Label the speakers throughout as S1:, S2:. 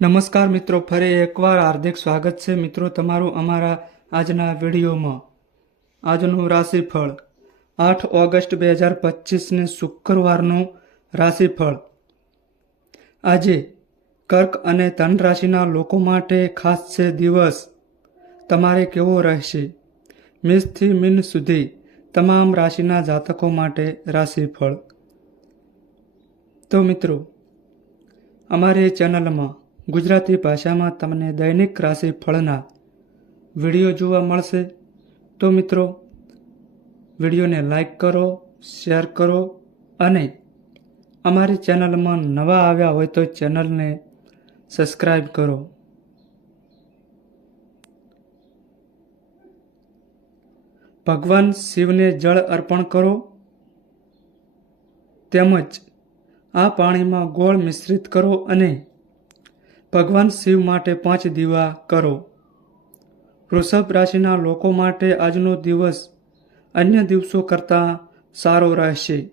S1: નમસ્કાર મિત્રો, ફરી એકવાર હાર્દિક સ્વાગત છે મિત્રો તમારું અમારા આજના વિડીયોમાં. આજનું રાશિફળ આઠ ઓગસ્ટ બે હજાર પચીસને શુક્રવારનું રાશિફળ. આજે કર્ક અને ધન રાશિના લોકો માટે ખાસ છે દિવસ. તમારે કેવો રહેશે? મેષથી મીન સુધી તમામ રાશિના જાતકો માટે રાશિફળ. તો મિત્રો, અમારી ચેનલમાં ગુજરાતી ભાષામાં તમને દૈનિક રાશિ ફળના વીડિયો જોવા મળશે. તો મિત્રો, વિડીયોને લાઈક કરો, શેર કરો અને અમારી ચેનલમાં નવા આવ્યા હોય તો ચેનલને સબસ્ક્રાઈબ કરો. ભગવાન શિવને જળ અર્પણ કરો. તેમજ આ પાણીમાં ગોળ મિશ્રિત કરો અને ભગવાન શિવ માટે પાંચ દીવા કરો. વૃષભ રાશિના લોકો માટે આજનો દિવસ અન્ય દિવસો કરતાં સારો રહેશે.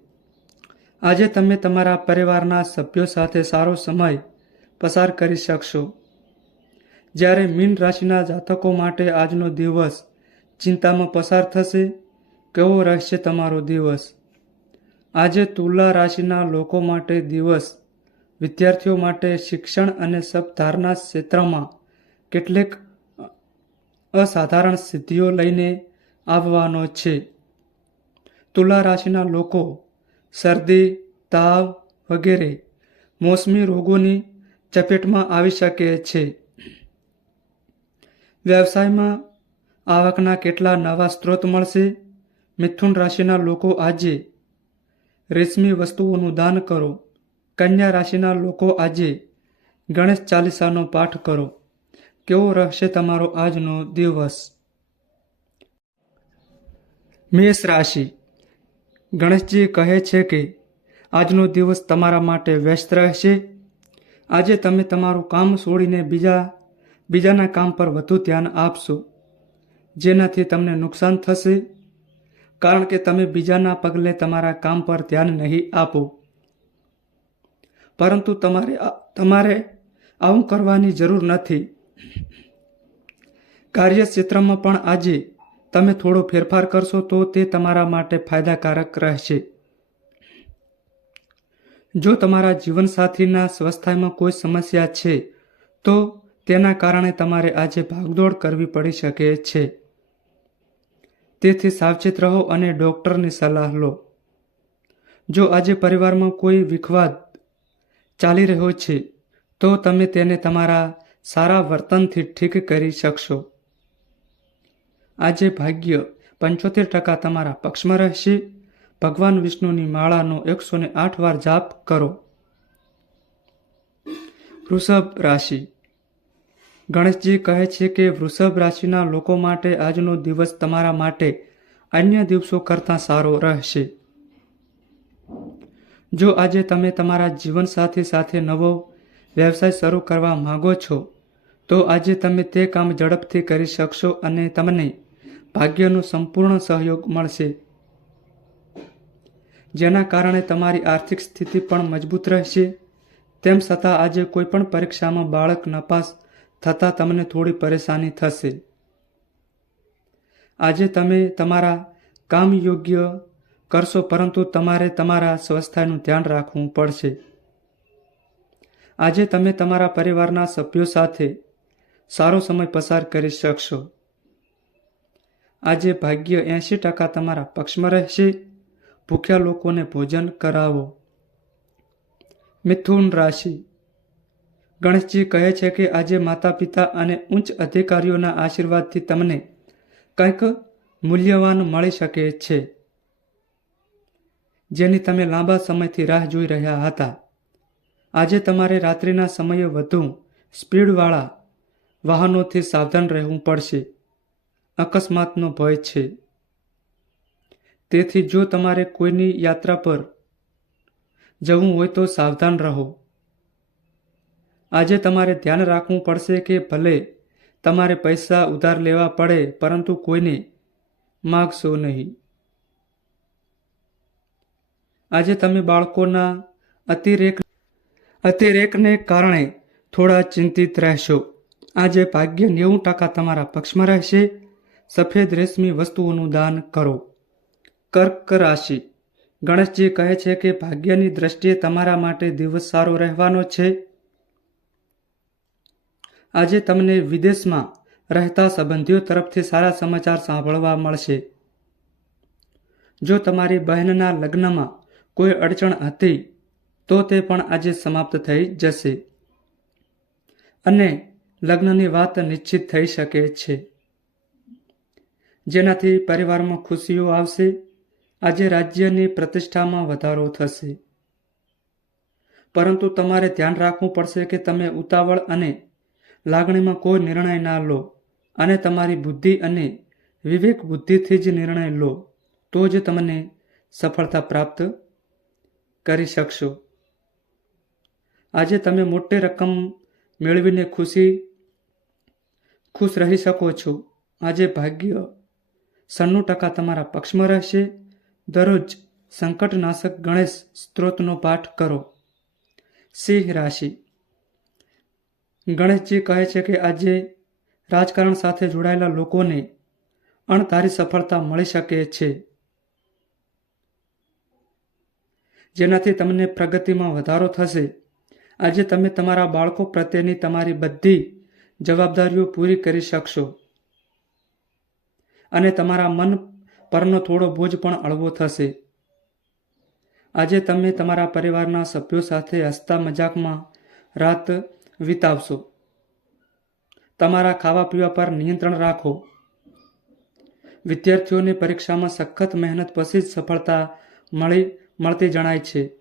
S1: આજે તમે તમારા પરિવારના સભ્યો સાથે સારો સમય પસાર કરી શકશો. જ્યારે મીન રાશિના જાતકો માટે આજનો દિવસ ચિંતામાં પસાર થશે, કેવો રહેશે તમારો દિવસ? આજે તુલા રાશિના લોકો માટે દિવસ વિદ્યાર્થીઓ માટે શિક્ષણ અને સબધારના ક્ષેત્રમાં કેટલીક અસાધારણ સિદ્ધિઓ લઈને આવવાનો છે. તુલા રાશિના લોકો શરદી, તાવ વગેરે મોસમી રોગોની ચપેટમાં આવી શકે છે. વ્યવસાયમાં આવકના કેટલા નવા સ્ત્રોત મળશે? મિથુન રાશિના લોકો આજે રેશમી વસ્તુઓનું દાન કરો. કન્યા રાશિના લોકો આજે ગણેશ ચાલીસાનો પાઠ કરો. કેવો રહેશે તમારો આજનો દિવસ? મેષ રાશિ. ગણેશજી કહે છે કે આજનો દિવસ તમારા માટે વ્યસ્ત રહેશે. આજે તમે તમારું કામ છોડીને બીજા, બીજાના કામ પર વધુ ધ્યાન આપશો, જેનાથી તમને નુકસાન થશે. કારણ કે તમે બીજાના પગલે તમારા કામ પર ધ્યાન નહીં આપો. પરંતુ તમારે તમારે આવું કરવાની જરૂર નથી. કાર્યક્ષેત્રમાં પણ આજે તમે થોડો ફેરફાર કરશો તો તે તમારા માટે ફાયદાકારક રહેશે. જો તમારા જીવનસાથીના સ્વાસ્થ્યમાં કોઈ સમસ્યા છે, તો તેના કારણે તમારે આજે ભાગદોડ કરવી પડી શકે છે. તેથી સાવચેત રહો અને ડૉક્ટરની સલાહ લો. જો આજે પરિવારમાં કોઈ વિખવાદ ચાલી રહ્યો છે, તો તમે તેને તમારા સારા વર્તનથી ઠીક કરી શકશો. આજે ભાગ્ય પંચોતેર ટકા તમારા પક્ષમાં રહેશે. ભગવાન વિષ્ણુની માળાનો એકસો ને આઠ વાર જાપ કરો. વૃષભ રાશિ. ગણેશજી કહે છે કે વૃષભ રાશિના લોકો માટે આજનો દિવસ તમારા માટે અન્ય દિવસો કરતાં સારો રહેશે. જો આજે તમે તમારા જીવનસાથી સાથે નવો વ્યવસાય શરૂ કરવા માંગો છો, તો આજે તમે તે કામ ઝડપથી કરી શકશો અને તમને ભાગ્યનો સંપૂર્ણ સહયોગ મળશે. જેના કારણે તમારી આર્થિક સ્થિતિ પણ મજબૂત રહેશે. તેમ છતાં આજે કોઈપણ પરીક્ષામાં બાળક નપાસ થતાં તમને થોડી પરેશાની થશે. આજે તમે તમારા કામ યોગ્ય કરશો, પરંતુ તમારે તમારા સ્વસ્થ્યનું ધ્યાન રાખવું પડશે. આજે તમે તમારા પરિવારના સભ્યો સાથે સારો સમય પસાર કરી શકશો. આજે ભાગ્ય એંશી ટકા તમારા પક્ષમાં રહેશે. ભૂખ્યા લોકોને ભોજન કરાવો. મિથુન રાશિ. ગણેશજી કહે છે કે આજે માતા પિતા અને ઉચ્ચ અધિકારીઓના આશીર્વાદથી તમને કંઈક મૂલ્યવાન મળી શકે છે. જેની તમે લાંબા સમયથી રાહ જોઈ રહ્યા હતા. આજે તમારે રાત્રિના સમયે વધુ સ્પીડવાળા વાહનોથી સાવધાન રહેવું પડશે. અકસ્માતનો ભય છે. તેથી જો તમારે કોઈની યાત્રા પર જવું હોય તો સાવધાન રહો. આજે તમારે ધ્યાન રાખવું પડશે કે ભલે તમારે પૈસા ઉધાર લેવા પડે, પરંતુ કોઈને માગશો નહીં. આજે તમે બાળકોના અતિરેક અતિરેકને કારણે થોડા ચિંતિત રહેશો. આજે ભાગ્ય નેવું ટકા તમારા પક્ષમાં રહેશે. સફેદ રેશમી વસ્તુઓનું દાન કરો. કર્ક રાશિ. ગણેશજી કહે છે કે ભાગ્યની દ્રષ્ટિએ તમારા માટે દિવસ સારો રહેવાનો છે. આજે તમને વિદેશમાં રહેતા સંબંધીઓ તરફથી સારા સમાચાર સાંભળવા મળશે. જો તમારી બહેનના લગ્નમાં કોઈ અડચણ હતી તો તે પણ આજે સમાપ્ત થઈ જશે. અને લગ્નની વાત નિશ્ચિત થઈ શકે છે. જેનાથી પરિવારમાં ખુશીઓ આવશે, આજે રાજ્યની પ્રતિષ્ઠામાં વધારો થશે. પરંતુ તમારે ધ્યાન રાખવું પડશે કે તમે ઉતાવળ અને લાગણીમાં કોઈ નિર્ણય ના લો અને તમારી બુદ્ધિ અને વિવેક બુદ્ધિથી જ નિર્ણય લો, તો જ તમને સફળતા પ્રાપ્ત કરી શકશો. આજે તમે મોટી રકમ મેળવીને ખુશી, ખુશ રહી શકો છો. આજે ભાગ્ય સન્નું ટકા તમારા પક્ષમાં રહેશે. દરરોજ સંકટનાશક ગણેશ સ્ત્રોતનો પાઠ કરો. સિંહ રાશિ. ગણેશજી કહે છે કે આજે રાજકારણ સાથે જોડાયેલા લોકોને અણધારી સફળતા મળી શકે છે. જેનાથી તમને પ્રગતિમાં વધારો થશે. આજે તમે તમારા બાળકો પ્રત્યેની તમારી બધી જવાબદારીઓ પૂરી કરી શકશો. અને તમારા મન પરનો થોડો બોજ પણ હળવો થશે. આજે તમે તમારા પરિવારના સભ્યો સાથે હસતા મજાકમાં રાત વિતાવશો. તમારા ખાવા પીવા પર નિયંત્રણ રાખો. વિદ્યાર્થીઓની પરીક્ષામાં સખત મહેનત પછી જ સફળતા મળી મળતી જણાય છે.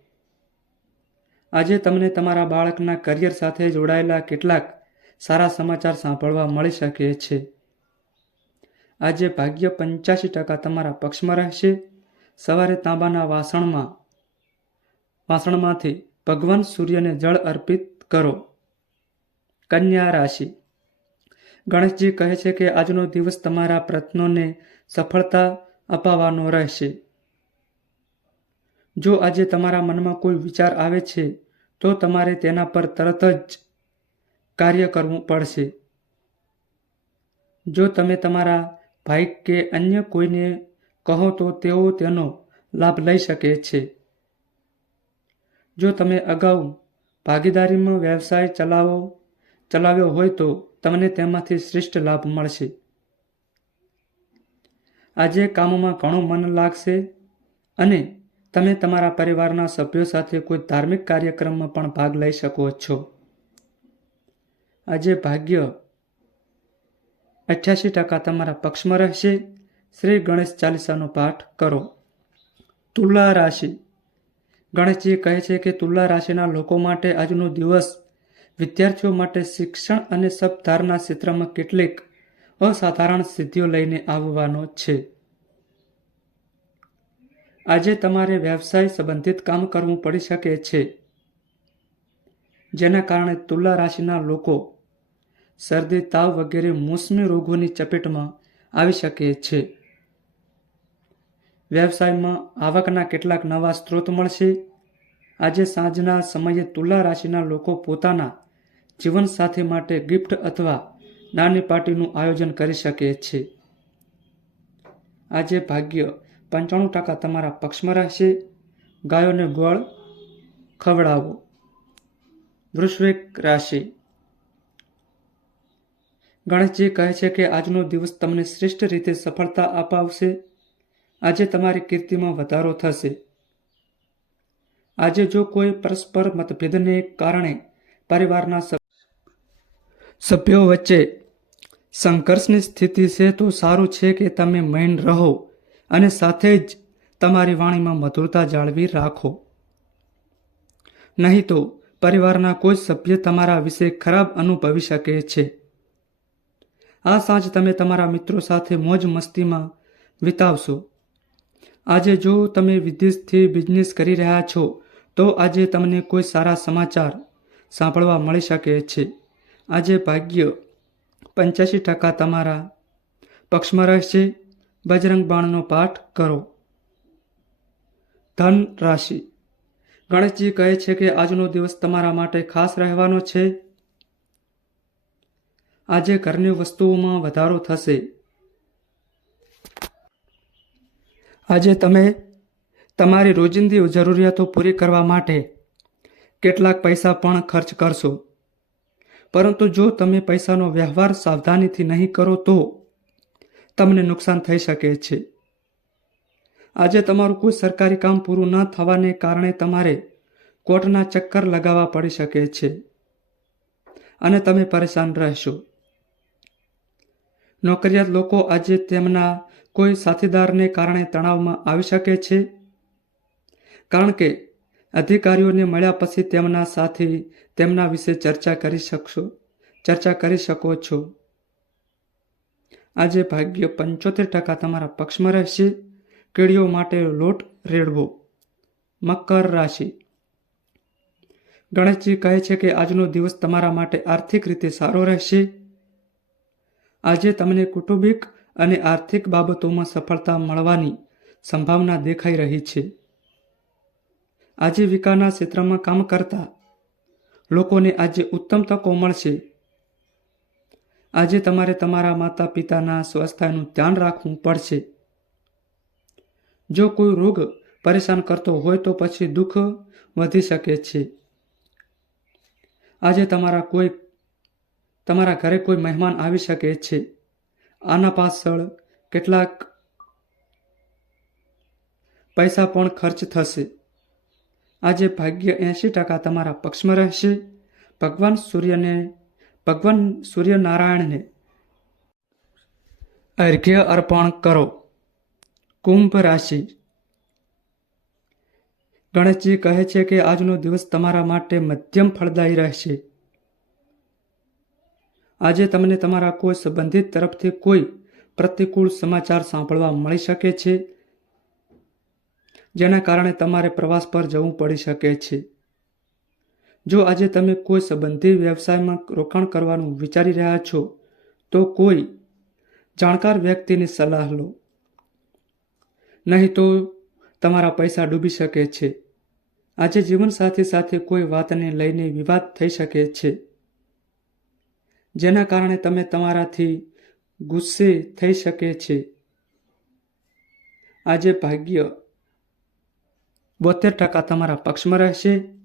S1: આજે તમને તમારા બાળકના કરિયર સાથે જોડાયેલા કેટલાક સારા સમાચાર સાંભળવા મળી શકે છે. આજે ભાગ્ય પંચ્યાસી ટકા તમારા પક્ષમાં રહેશે. સવારે તાંબાના વાસણમાં, વાસણમાંથી ભગવાન સૂર્યને જળ અર્પિત કરો. કન્યા રાશિ. ગણેશજી કહે છે કે આજનો દિવસ તમારા પ્રયત્નોને સફળતા અપાવવાનો રહેશે. જો આજે તમારા મનમાં કોઈ વિચાર આવે છે, તો તમારે તેના પર તરત જ કાર્ય કરવું પડશે. જો તમે તમારા ભાઈ કે અન્ય કોઈને કહો તો તેઓ તેનો લાભ લઈ શકે છે. જો તમે અગાઉ ભાગીદારીમાં વ્યવસાય ચલાવો, ચલાવ્યો હોય તો તમને તેમાંથી શ્રેષ્ઠ લાભ મળશે. આજે કામમાં ઘણું મન લાગશે અને તમે તમારા પરિવારના સભ્યો સાથે કોઈ ધાર્મિક કાર્યક્રમમાં પણ ભાગ લઈ શકો છો. આજે ભાગ્ય અઠ્યાસી ટકા તમારા પક્ષમાં રહેશે. શ્રી ગણેશ ચાલીસાનો પાઠ કરો. તુલા રાશિ. ગણેશજી કહે છે કે તુલા રાશિના લોકો માટે આજનો દિવસ વિદ્યાર્થીઓ માટે શિક્ષણ અને સબધારના ક્ષેત્રમાં કેટલીક અસાધારણ સિદ્ધિઓ લઈને આવવાનો છે. આજે તમારે વ્યવસાય સંબંધિત કામ કરવું પડી શકે છે. જેના કારણે તુલા રાશિના લોકો શરદી, તાવ વગેરે મોસમી રોગોની ચપેટમાં આવી શકે છે. વ્યવસાયમાં આવકના કેટલાક નવા સ્ત્રોત મળશે. આજે સાંજના સમયે તુલા રાશિના લોકો પોતાના જીવનસાથી માટે ગિફ્ટ અથવા નાની પાર્ટીનું આયોજન કરી શકે છે. આજે ભાગ્ય પંચાણું ટકા તમારા પક્ષમાં રહેશે. ગાયોને ગોળ ખવડાવો. વૃશ્વિક રાશિ. ગણેશજી કહે છે કે આજનો દિવસ તમને શ્રેષ્ઠ રીતે સફળતા અપાવશે. આજે તમારી કીર્તિમાં વધારો થશે. આજે જો કોઈ પરસ્પર મતભેદને કારણે પરિવારના સભ્યો વચ્ચે સંઘર્ષની સ્થિતિ છે તો સારું છે કે તમે મૈન રહો. અને સાથે જ તમારી વાણીમાં મધુરતા જાળવી રાખો. નહીં તો પરિવારના કોઈ સભ્ય તમારા વિશે ખરાબ અનુભવી શકે છે. આ સાંજ તમે તમારા મિત્રો સાથે મોજ મસ્તીમાં વિતાવશો. આજે જો તમે વિદેશથી બિઝનેસ કરી રહ્યા છો, તો આજે તમને કોઈ સારા સમાચાર સાંભળવા મળી શકે છે. આજે ભાગ્ય પંચ્યાસી ટકા તમારા પક્ષમાં રહેશે. બજરંગ બાણનો પાઠ કરો. ધન રાશિ. ગણેશજી કહે છે કે આજનો દિવસ તમારા માટે ખાસ રહેવાનો છે. આજે ઘરની વસ્તુઓમાં વધારો થશે. આજે તમે તમારી રોજિંદી જરૂરિયાતો પૂરી કરવા માટે કેટલાક પૈસા પણ ખર્ચ કરશો. પરંતુ જો તમે પૈસાનો વ્યવહાર સાવધાનીથી નહીં કરો તો તમને નુકસાન થઈ શકે છે. આજે તમારું કોઈ સરકારી કામ પૂરું ન થવાને કારણે તમારે કોર્ટના ચક્કર લગાવવા પડી શકે છે. અને તમે પરેશાન રહેશો. નોકરિયાત લોકો આજે તેમના કોઈ સાથીદારને કારણે તણાવમાં આવી શકે છે. કારણ કે અધિકારીઓને મળ્યા પછી તેમના સાથી તેમના વિશે ચર્ચા કરી શકશો, ચર્ચા કરી શકો છો. આજે ભાગ્ય પંચોતેર ટકા તમારા પક્ષમાં રહેશે. કીડીઓ માટે લોટ રેડવો. મકર રાશિ. ગણેશજી કહે છે કે આજનો દિવસ તમારા માટે આર્થિક રીતે સારો રહેશે. આજે તમને કુટુંબિક અને આર્થિક બાબતોમાં સફળતા મળવાની સંભાવના દેખાઈ રહી છે. આજીવિકાના ક્ષેત્રમાં કામ કરતા લોકોને આજે ઉત્તમ તકો મળશે. આજે તમારે તમારા માતા પિતાના સ્વાસ્થ્યનું ધ્યાન રાખવું પડશે. જો કોઈ રોગ પરેશાન કરતો હોય તો પછી દુઃખ વધી શકે છે. આજે તમારા કોઈ, તમારા ઘરે કોઈ મહેમાન આવી શકે છે. આના પાછળ કેટલાક પૈસા પણ ખર્ચ થશે. આજે ભાગ્ય એંશી ટકા તમારા પક્ષમાં રહેશે. ભગવાન સૂર્યને ભગવાન સૂર્યનારાયણને અર્ઘ્ય અર્પણ કરો. કુંભ રાશિ. ગણેશજી કહે છે કે આજનો દિવસ તમારા માટે મધ્યમ ફળદાયી રહેશે. આજે તમને તમારા કોઈ સંબંધિત તરફથી કોઈ પ્રતિકૂળ સમાચાર સાંભળવા મળી શકે છે, જેના કારણે તમારે પ્રવાસ પર જવું પડી શકે છે. જો આજે તમે કોઈ સંબંધી વ્યવસાયમાં રોકાણ કરવાનું વિચારી રહ્યા છો, તો કોઈ જાણકાર વ્યક્તિની સલાહ લો. નહીં તો તમારા પૈસા ડૂબી શકે છે. આજે જીવનસાથી સાથે કોઈ વાતને લઈને વિવાદ થઈ શકે છે. જેના કારણે તમે તમારાથી ગુસ્સે થઈ શકે છે. આજે ભાગ્ય બોતેર ટકા તમારા પક્ષમાં રહેશે.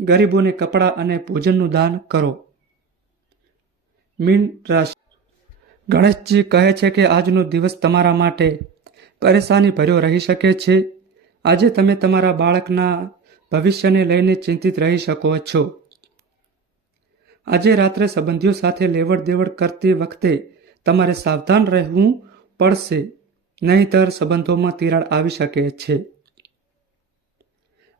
S1: ગરીબોને કપડાં અને ભોજનનું દાન કરો. મીન રાશિ. ગણેશજી કહે છે કે આજનો દિવસ તમારા માટે પરેશાની ભર્યો રહી શકે છે. આજે તમે તમારા બાળકના ભવિષ્યને લઈને ચિંતિત રહી શકો છો. આજે રાત્રે સંબંધીઓ સાથે લેવડ દેવડ કરતી વખતે તમારે સાવધાન રહેવું પડશે, નહીંતર સંબંધોમાં તિરાડ આવી શકે છે.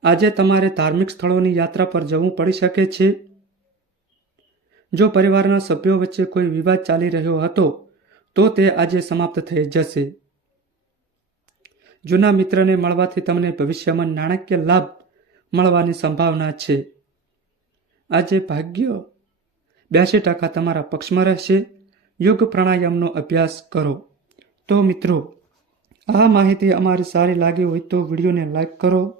S1: આજે તમારે ધાર્મિક સ્થળોની યાત્રા પર જવું પડી શકે છે. જો પરિવારના સભ્યો વચ્ચે કોઈ વિવાદ ચાલી રહ્યો હતો, તો તે આજે સમાપ્ત થઈ જશે. જૂના મિત્રને મળવાથી તમને ભવિષ્યમાં નાણાકીય લાભ મળવાની સંભાવના છે. આજે ભાગ્ય બ્યાસી ટકા તમારા પક્ષમાં રહેશે. યોગ પ્રાણાયામનો અભ્યાસ કરો. તો મિત્રો, આ માહિતી અમારી સારી લાગી હોય તો વિડીયોને લાઈક કરો.